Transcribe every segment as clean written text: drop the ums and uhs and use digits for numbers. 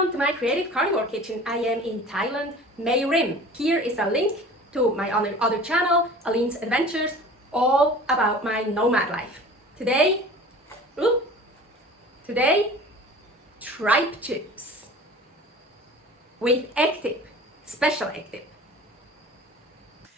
Welcome to my creative carnivore kitchen. I am in Thailand, Mae Rim. Here is a link to my other channel, Aline's Adventures, all about my nomad life. Today, tripe chips with egg dip, special egg dip.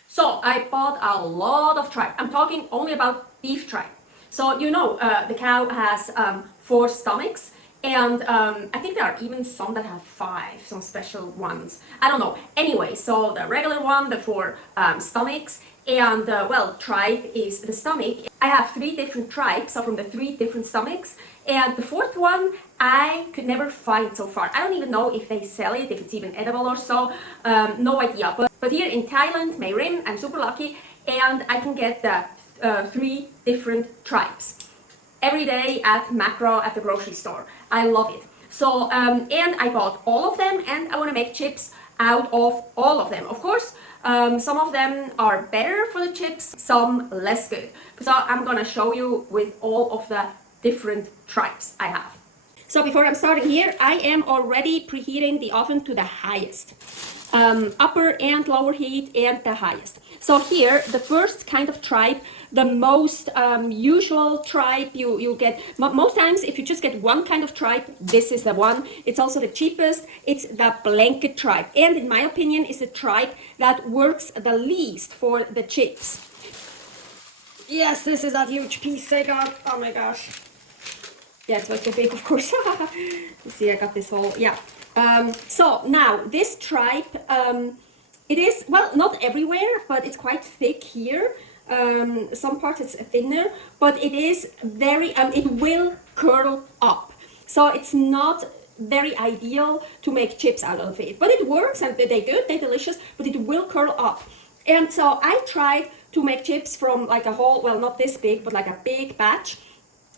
So I bought a lot of tripe. I'm talking only about beef tripe. So you know, the cow has 4 stomachs, and I think there are even some that have 5, some special ones. I don't know. Anyway, so the regular one, the 4 stomachs, and well, tripe is the stomach. I have 3 different tripes, so from the 3 different stomachs, and the 4th one I could never find so far. I don't even know if they sell it, if it's even edible or so. No idea. But here in Thailand, Mae Rim, I'm super lucky, and I can get the 3 different tripes every day at Macro at the grocery store. I love it. So and I bought all of them, and I want to make chips out of all of them. Of course, some of them are better for the chips, some less good. So I'm gonna show you with all of the different tripes I have. So before I'm starting here, I am already preheating the oven to the highest. Upper and lower heat and the highest. So here, the first kind of tripe, the most usual tripe you get, most times if you just get one kind of tripe, this is the one. It's also the cheapest. It's the blanket tripe, and in my opinion is the tripe that works the least for the chips. Yes, this is that huge piece I got. Oh my gosh. Yeah, it's way too big, of course. You see, I got this whole, yeah. So now this tripe, it is, well, not everywhere, but it's quite thick here. Some parts it's thinner, but it is very, it will curl up. So it's not very ideal to make chips out of it, but it works and they're good, they're delicious, but it will curl up. And so I tried to make chips from like a whole, well, not this big, but like a big batch.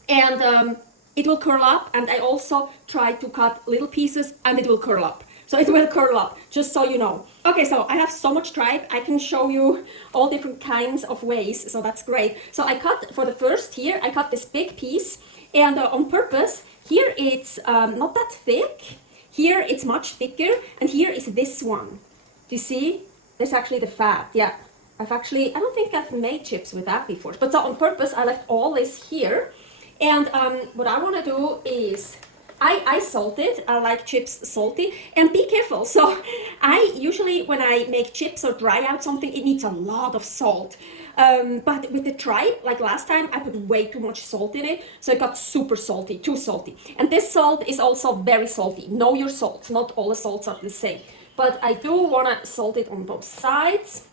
And it will curl up, and I also tried to cut little pieces and it will curl up. So it will curl up, just so you know. Okay, so I have so much tripe, I can show you all different kinds of ways, so that's great. So I cut, for the first here, I cut this big piece, and on purpose, here it's not that thick, here it's much thicker, and here is this one. Do you see? There's actually the fat, yeah. I don't think I've made chips with that before, but so on purpose, I left all this here. And what I want to do is, I salt it. I like chips salty, and be careful. So I usually, when I make chips or dry out something, it needs a lot of salt. But with the tripe, like last time, I put way too much salt in it, so it got super salty, too salty. And this salt is also very salty. Know your salts. Not all the salts are the same. But I do want to salt it on both sides,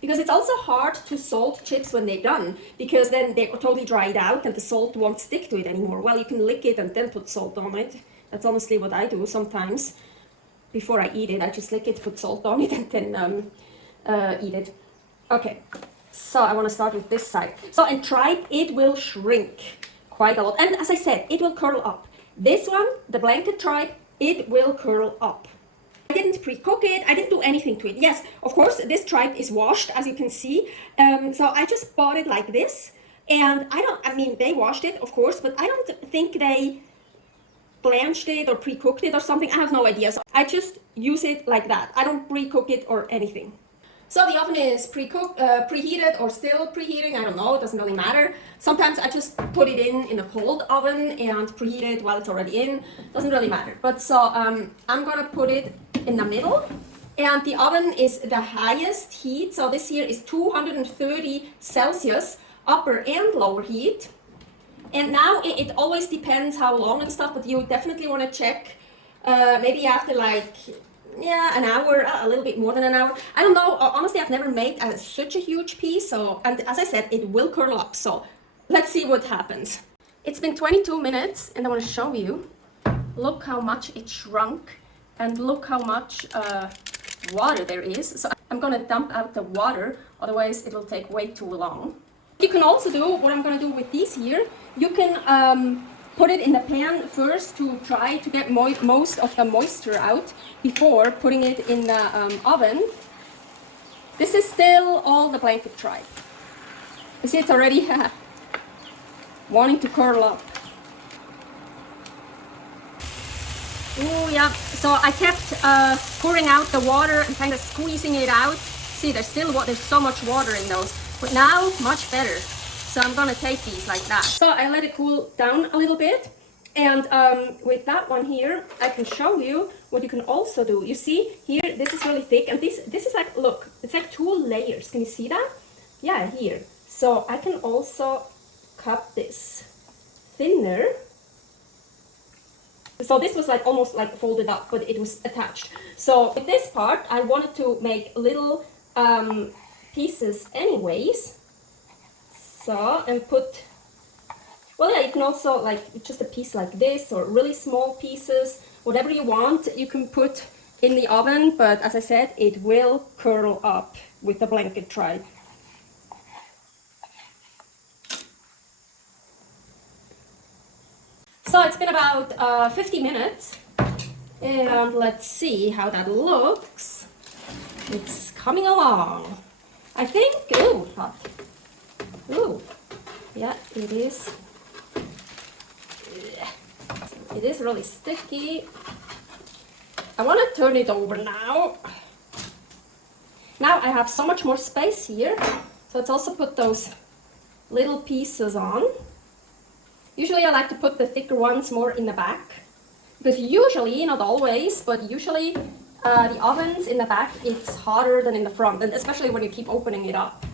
because it's also hard to salt chips when they're done, because then they're totally dried out and the salt won't stick to it anymore. Well, you can lick it and then put salt on it. That's honestly what I do sometimes. Before I eat it, I just lick it, put salt on it, and then eat it. Okay, so I want to start with this side. So in tripe, it will shrink quite a lot. And as I said, it will curl up. This one, the blanket tripe, it will curl up. I didn't pre-cook it, I didn't do anything to it. Yes, of course, this tripe is washed, as you can see. So I just bought it like this. And I mean, they washed it, of course, but I don't think they blanched it or pre-cooked it or something. I have no idea. So I just use it like that. I don't pre-cook it or anything. So the oven is preheated or still preheating, I don't know, it doesn't really matter. Sometimes I just put it in a cold oven and preheat it while it's already in, doesn't really matter. But so I'm gonna put it in the middle, and the oven is the highest heat, so this here is 230 Celsius, upper and lower heat. And now it always depends how long and stuff, but you definitely wanna check maybe after like, yeah, an hour, a little bit more than an hour. I don't know, honestly, I've never made such a huge piece, so, and as I said, it will curl up, so let's see what happens. It's been 22 minutes, and I want to show you. Look how much it shrunk, and look how much water there is. So I'm gonna dump out the water, otherwise it will take way too long. You can also do, what I'm gonna do with these here, you can put it in the pan first to try to get most of the moisture out before putting it in the oven. This is still all the blanket tripe. You see, it's already wanting to curl up. Oh yeah, so I kept pouring out the water and kind of squeezing it out. See, there's so much water in those, but now much better. So I'm gonna take these like that. So I let it cool down a little bit, and with that one here, I can show you what you can also do. You see here, this is really thick, and this is like, look, it's like 2 layers. Can you see that? Yeah, here. So I can also cut this thinner. So this was like almost like folded up, but it was attached. So with this part, I wanted to make little pieces anyways. So, and put, well, yeah, you can also like just a piece like this, or really small pieces, whatever you want, you can put in the oven. But as I said, it will curl up with the blanket tripe. So it's been about 50 minutes, and let's see how that looks. It's coming along. I think, ooh, hot. Ooh, yeah, it is. It is really sticky. I want to turn it over now. Now I have so much more space here, so let's also put those little pieces on. Usually I like to put the thicker ones more in the back, because usually, not always, but usually the ovens in the back, it's hotter than in the front, and especially when you keep opening it up.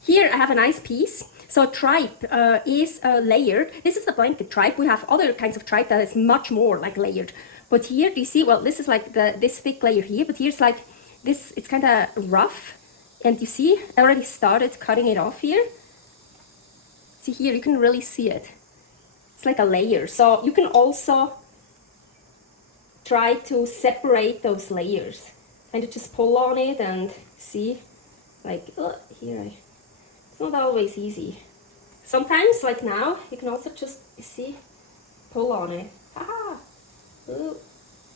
Here I have a nice piece. So tripe is layered. This is the blanket tripe. We have other kinds of tripe that is much more like layered. But here, do you see? Well, this is like this thick layer here, but here's like this, it's kind of rough. And you see, I already started cutting it off here. See here, you can really see it. It's like a layer. So you can also try to separate those layers. Kind of just pull on it and see, like, oh, here it's not always easy. Sometimes, like now, you can also just, see, pull on it. Ah! Ooh,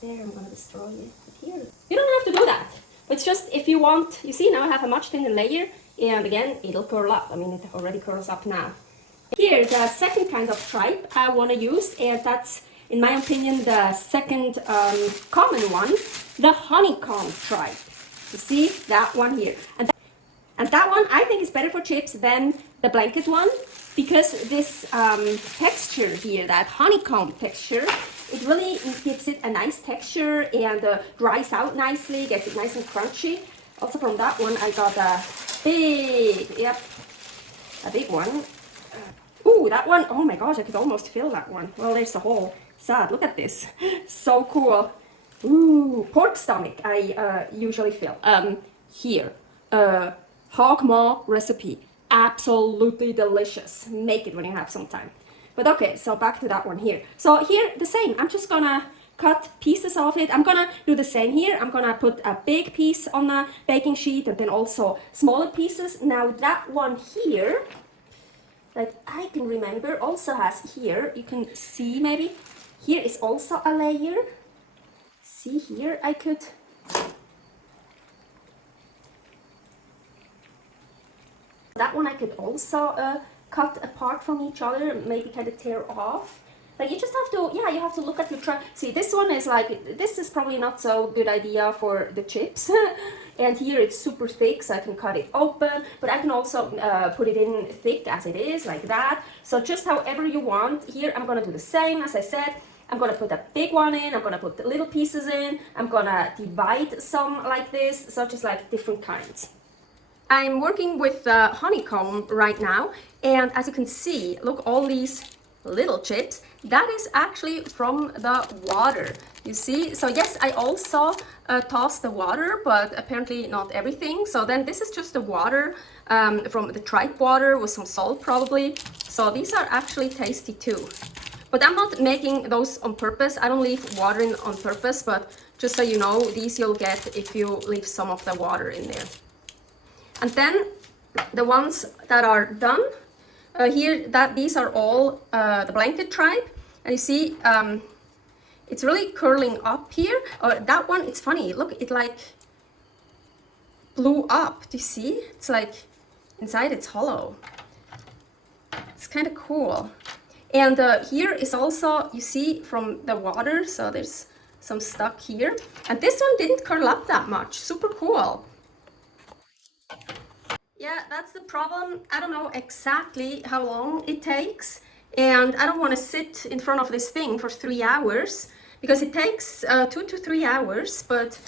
there, I'm gonna destroy it. But here, you don't have to do that. It's just, if you want, you see, now I have a much thinner layer, and again, it'll curl up. I mean, it already curls up now. Here, the second kind of tripe I want to use, and that's, in my opinion, the second common one, the honeycomb tripe. You see, that one here. And that one, I think, is better for chips than the blanket one, because this texture here, that honeycomb texture, it really gives it a nice texture and dries out nicely, gets it nice and crunchy. Also from that one, I got a big one. Ooh, that one, oh my gosh, I could almost fill that one. Well, there's a hole. Sad, look at this. So cool. Ooh, pork stomach, I usually fill. Here, hog maw recipe. Absolutely delicious. Make it when you have some time. But okay, so back to that one here. So here, the same. I'm just gonna cut pieces of it. I'm gonna do the same here. I'm gonna put a big piece on the baking sheet and then also smaller pieces. Now that one here, like I can remember, also has here, you can see maybe, here is also a layer. See here, I could, that one I could also cut apart from each other, maybe kind of tear off. Like you just have to, yeah, you have to look at your tray. See, this one is like, this is probably not so good idea for the chips. And here it's super thick, so I can cut it open, but I can also put it in thick as it is, like that. So just however you want. Here I'm gonna do the same, as I said. I'm gonna put a big one in, I'm gonna put the little pieces in, I'm gonna divide some like this, so just like different kinds. I'm working with honeycomb right now, and as you can see, look, all these little chips, that is actually from the water. You see, so yes, I also toss the water, but apparently not everything. So then this is just the water from the tripe water with some salt probably. So these are actually tasty too. But I'm not making those on purpose. I don't leave water in on purpose, but just so you know, these you'll get if you leave some of the water in there. And then the ones that are done, these are all the blanket tripe, and you see it's really curling up here. That one, it's funny, look, it like blew up. Do you see? It's like inside it's hollow. It's kind of cool. And here is also, you see, from the water, so there's some stuck here. And this one didn't curl up that much. Super cool. Yeah, that's the problem. I don't know exactly how long it takes. And I don't want to sit in front of this thing for 3 hours because it takes 2 to 3 hours. But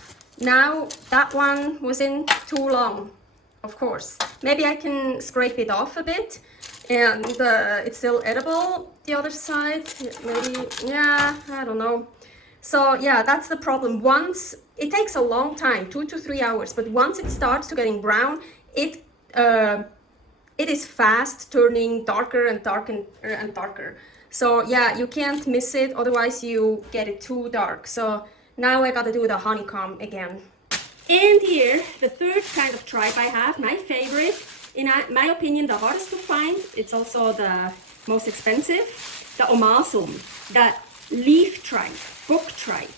now that one was in too long, of course. Maybe I can scrape it off a bit and it's still edible. The other side, maybe, yeah, I don't know. So yeah, that's the problem. Once, it takes a long time, 2 to 3 hours, but once it starts to getting brown, it is fast turning darker and darker and darker. So yeah, you can't miss it, otherwise you get it too dark. So now I gotta do the honeycomb again. And here, the third kind of tripe I have, my favorite, in my opinion, the hardest to find. It's also the most expensive, the Omasum, the leaf tripe, book tripe.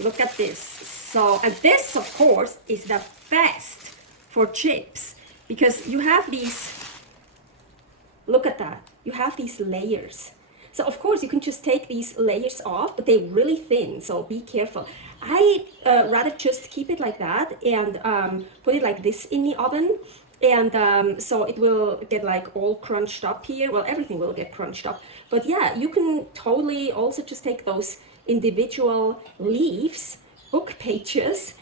Look at this. So, and this, of course, is the best for chips because you have these, look at that, you have these layers. So of course you can just take these layers off, but they're really thin, so be careful. I rather just keep it like that and put it like this in the oven, and so it will get like all crunched up here. Well, everything will get crunched up, but yeah, you can totally also just take those individual leaves, book pages.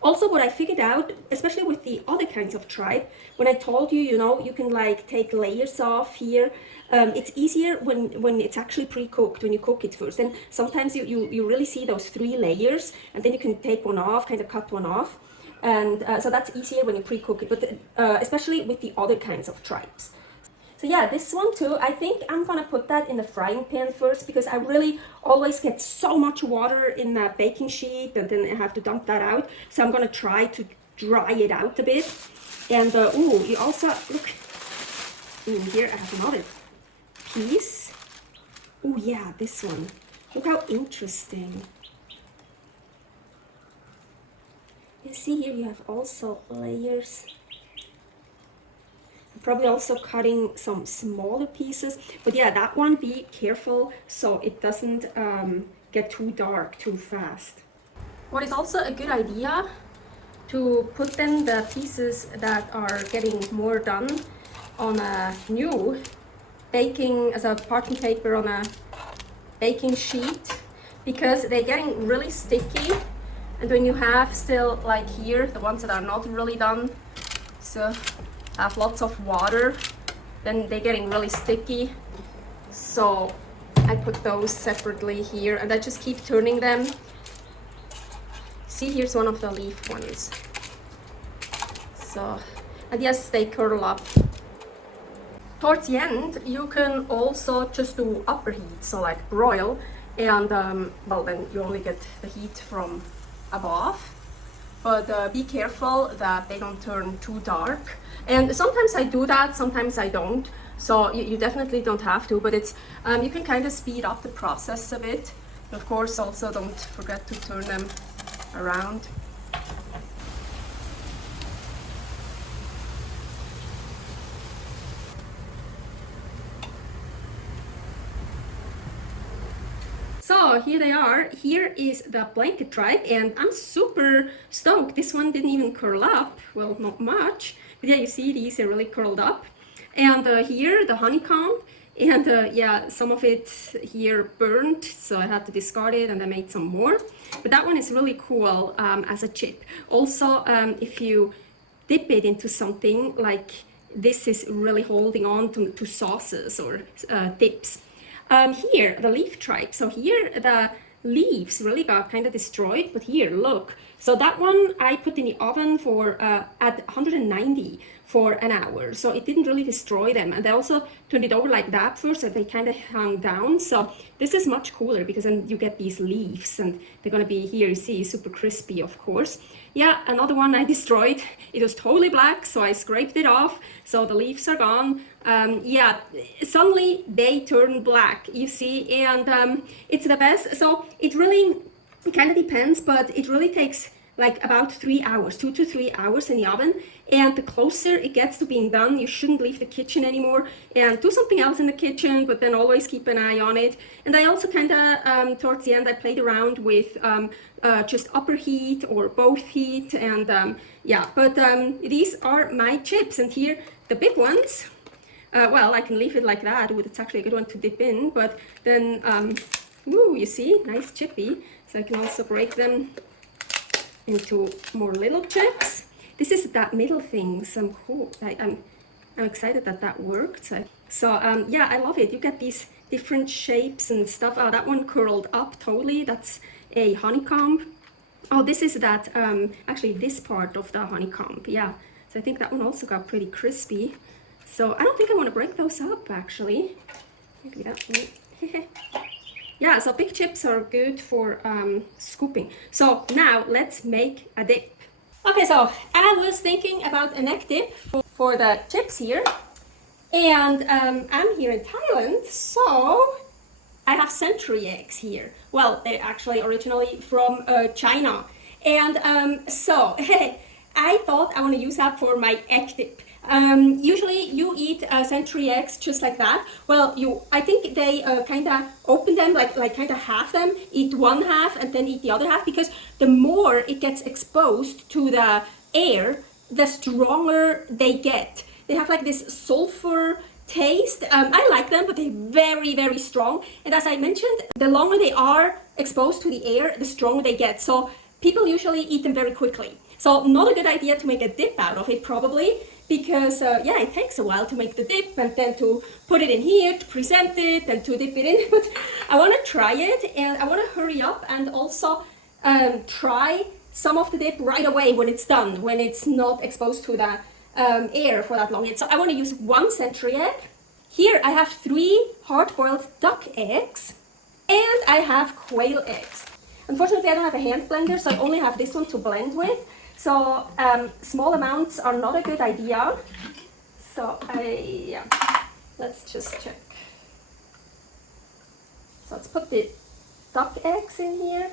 Also, what I figured out, especially with the other kinds of tripe, when I told you, you know, you can like take layers off here, it's easier when it's actually pre-cooked, when you cook it first. And sometimes you really see those 3 layers, and then you can take one off, kind of cut one off. And so that's easier when you pre-cook it, but especially with the other kinds of tripes. So yeah, this one too, I think I'm gonna put that in the frying pan first because I really always get so much water in the baking sheet and then I have to dump that out. So I'm gonna try to dry it out a bit. And ooh, you also, look, in here I have another piece. Oh yeah, this one. Look how interesting. You see here you have also layers. Probably also cutting some smaller pieces, but yeah, that one, be careful so it doesn't get too dark too fast. What is also a good idea to put then the pieces that are getting more done on a new baking, as a parchment paper on a baking sheet, because they're getting really sticky, and when you have still like here the ones that are not really done, so have lots of water, then they're getting really sticky. So I put those separately here and I just keep turning them. See, here's one of the leaf ones. So, and yes, they curl up. Towards the end, you can also just do upper heat, so like broil, and well, then you only get the heat from above. But be careful that they don't turn too dark. And sometimes I do that, sometimes I don't. So you definitely don't have to, but it's you can kind of speed up the process a bit. Of course, also don't forget to turn them around. So here they are. Here is the blanket tripe, and I'm super stoked. This one didn't even curl up. Well, not much. But yeah, you see these are really curled up. And here, the honeycomb. And yeah, some of it here burnt, so I had to discard it and I made some more. But that one is really cool as a chip. Also, if you dip it into something, like this is really holding on to sauces or dips. Here, the leaf tripe. So here, the leaves really got kind of destroyed, but here, look. So that one I put in the oven for at 190 for an hour, so it didn't really destroy them. And I also turned it over like that first, so they kind of hung down. So this is much cooler because then you get these leaves, and they're gonna be here. You see, super crispy, of course. Yeah, another one I destroyed. It was totally black, so I scraped it off. So the leaves are gone. Yeah, suddenly they turn black, you see, and it's the best. So it really kind of depends, but it really takes like about 3 hours, 2 to 3 hours in the oven. And the closer it gets to being done, you shouldn't leave the kitchen anymore and do something else in the kitchen, but then always keep an eye on it. And I also kind of, towards the end, I played around with just upper heat or both heat. And yeah, but these are my chips. And here, the big ones, well, I can leave it like that. Ooh, it's actually a good one to dip in, but then, ooh, you see, nice chippy. So I can also break them into more little chips. This is that middle thing, so cool. I'm excited that that worked. So yeah, I love it. You get these different shapes and stuff. Oh, that one curled up totally. That's a honeycomb. Oh, this is that, actually this part of the honeycomb, yeah. So I think that one also got pretty crispy. So I don't think I want to break those up, actually. Maybe that one. Yeah, so big chips are good for scooping. So now let's make a dip. Okay, so I was thinking about an egg dip for the chips here. And I'm here in Thailand, so I have century eggs here. Well, they're actually originally from China. And so I thought I want to use that for my egg dip. Usually you eat century eggs just like that. Well, I think they kind of open them, like kind of half them, eat one half and then eat the other half, because the more it gets exposed to the air, the stronger they get. They have like this sulfur taste. I like them, but they're very, very strong. And as I mentioned, the longer they are exposed to the air, the stronger they get. So people usually eat them very quickly. So not a good idea to make a dip out of it, probably, because yeah, it takes a while to make the dip and then to put it in here, to present it and to dip it in. But I want to try it and I want to hurry up and also try some of the dip right away when it's done, when it's not exposed to the air for that long yet. So I want to use 1 century egg. Here I have 3 hard-boiled duck eggs and I have quail eggs. Unfortunately, I don't have a hand blender, so I only have this one to blend with. So small amounts are not a good idea. So yeah, let's just check. So let's put the duck eggs in here.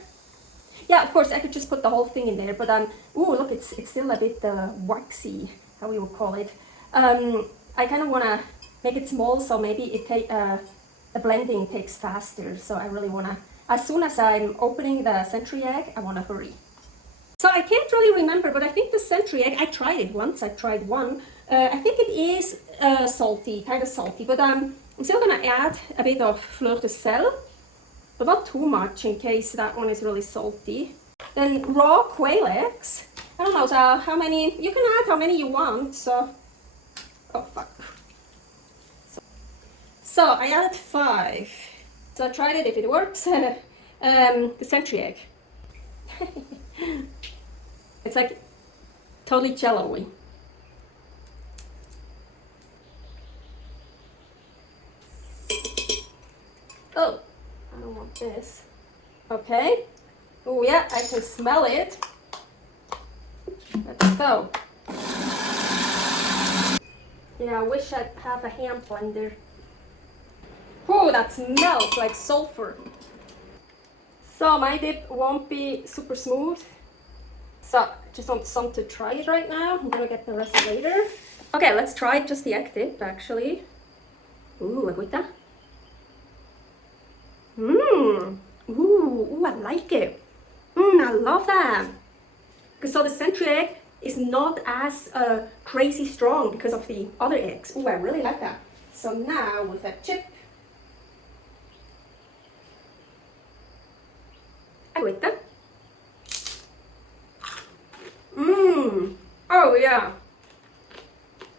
Yeah, of course I could just put the whole thing in there, but ooh, look, it's still a bit waxy, how we would call it. I kind of want to make it small, so maybe the blending takes faster. So I really want to, as soon as I'm opening the century egg, I want to hurry. So I can't really remember, but I think the century egg, I tried it once, I tried one. I think it is salty, kind of salty, but I'm still gonna add a bit of fleur de sel, but not too much in case that one is really salty. Then raw quail eggs. I don't know, so how many, you can add how many you want, so, oh fuck. So I added 5. So I tried it, if it works, the century egg. It's like totally jello-y. Oh, I don't want this. Okay. Oh yeah, I can smell it. Let's go. Yeah, I wish I'd have a hand blender. Oh, that smells like sulfur. So my dip won't be super smooth. So I just want some to try it right now. I'm gonna get the rest later. Okay, let's try just the egg dip actually. Ooh, agüita. Ooh, I like it. I love that. So the century egg is not as crazy strong because of the other eggs. Ooh, I really like that. So now with a chip. Agüita. Oh yeah.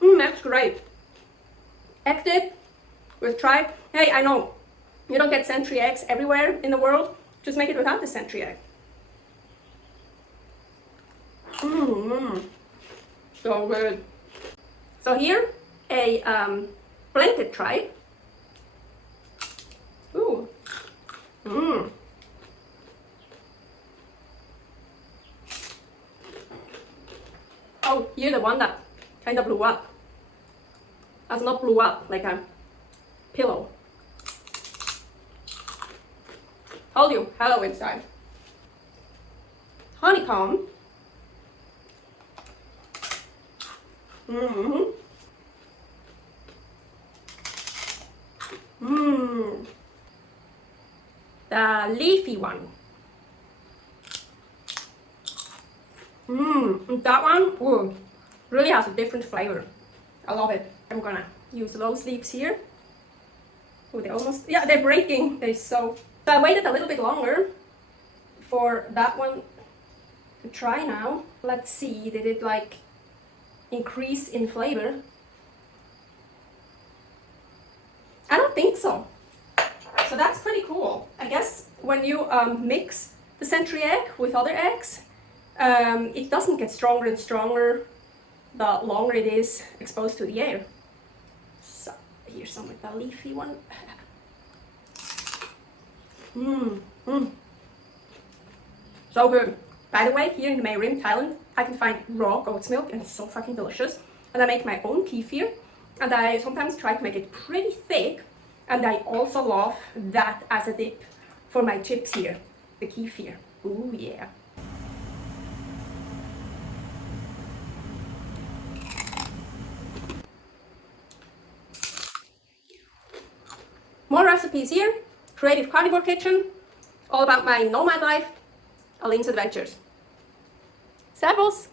That's great. Egg dip with tripe. Hey, I know you don't get century eggs everywhere in the world. Just make it without the century egg. So good. So here, a blended tripe. Ooh. Oh, you're the one that kind of blew up. That's not blew up, like a pillow. Told you, Halloween time. Honeycomb Mm-hmm. Mmm. The leafy one. Mmm. That one, ooh, really has a different flavor. I love it. I'm gonna use those leaves here. Oh, they almost, yeah, they're breaking. They're so I waited a little bit longer for that one to try now. Let's see, did it like increase in flavor? I don't think so. So that's pretty cool. I guess when you mix the century egg with other eggs, it doesn't get stronger and stronger the longer it is exposed to the air. So here's some with the leafy one. So good. By the way, here in the Mae Rim, Thailand, I can find raw goat's milk and it's so fucking delicious. And I make my own kefir and I sometimes try to make it pretty thick. And I also love that as a dip for my chips here, the kefir. Ooh yeah. More recipes here. Creative Carnivore Kitchen. All about my nomad life. Aline's adventures. Servus!